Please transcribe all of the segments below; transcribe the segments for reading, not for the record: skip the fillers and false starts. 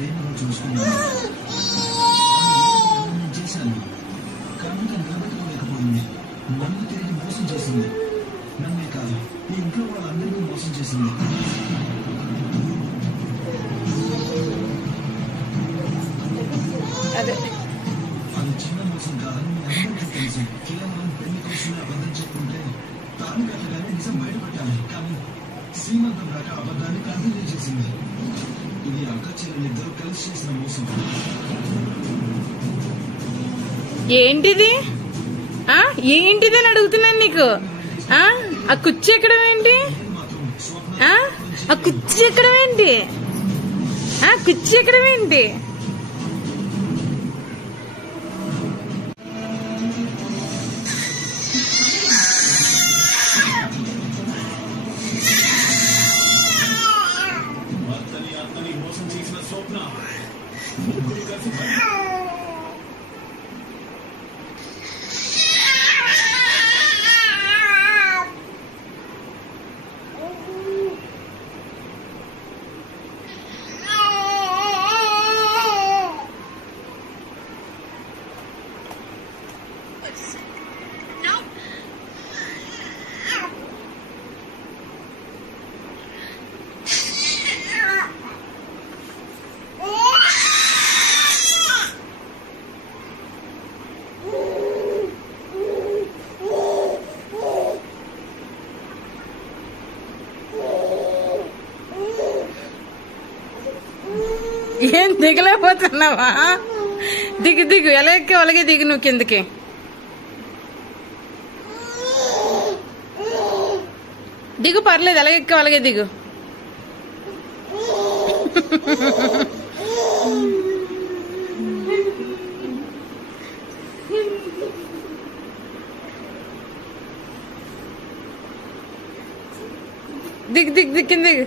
ప్రేమగా చూసుకున్నాను. చేశాను కానీ తను నిలబెట్టుకోలేకపోయింది. నన్ను తిరిగి మోసం చేసింది. నన్నే కాదు, ఈ ఇంట్లో వాళ్ళందరినీ మోసం చేసింది. అది చిన్న మోసం కాదని అందరికీ తెలుసు. కేవలం పెళ్లి కోసమే అబద్ధం చెప్పుకుంటే తాను కట్టగానే నిజం బయటపడ్డాను. కానీ శ్రీమంతం దాకా అబద్ధాన్ని కంటిన్యూ చేసింది. ఇది అక్క చెల్లెలిద్దరూ కలిసి చేసిన మోసం. ఏంటిది ఏంటిది అని అడుగుతున్నాను నీకు. ఆ కుర్చీ ఎక్కడం ఏంటి? ఆ కుర్చీ ఎక్కడం ఏంటి? కుర్చీ ఎక్కడం ఏంటి? ఏం దిగలేకపోతున్నావా? దిగు దిగు, ఎలా ఎక్కి అలాగే దిగు నువ్వు కిందకి. దిగు, పర్లేదు, ఎలా ఎక్కి అలాగే దిగు. దిగు దిగు దిగు కింద దిగు.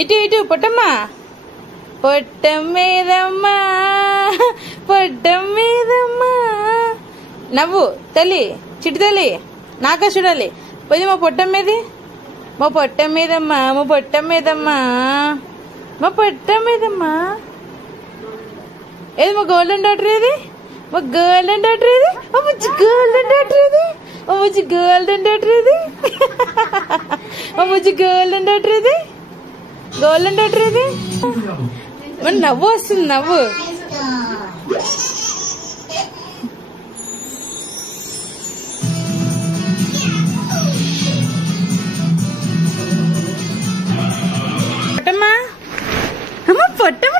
ఇటు ఇటు పొట్టమ్మా, పొట్టం మీదమ్మా, పొట్టం మీదమ్మా. నవ్వు తల్లి, చిట్టి తల్లి, నాకా చూడాలి. పోయి మా పొట్టం మీది, మా పొట్టం మీదమ్మా, మా పొట్టం మీదమ్మా, మా పొట్టం మీదమ్మా. ఏది మా గోల్డెన్ డాటర్? ఏది మా గోల్డెన్ డాటర్? ఏది మా బుజ్జి గోల్డెన్ డాటర్? ఏది మా బుజ్జి గోల్డెన్ డాటర్? ఏది మా బుజ్జి గోల్డెన్ డాటర్? ఏది గోల్డెన్ డాటర్? ఏది మన నవ్వు వస్తుంది, నవ్వు. పొట్టమ్మా, అమ్మ పొట్టమ్మ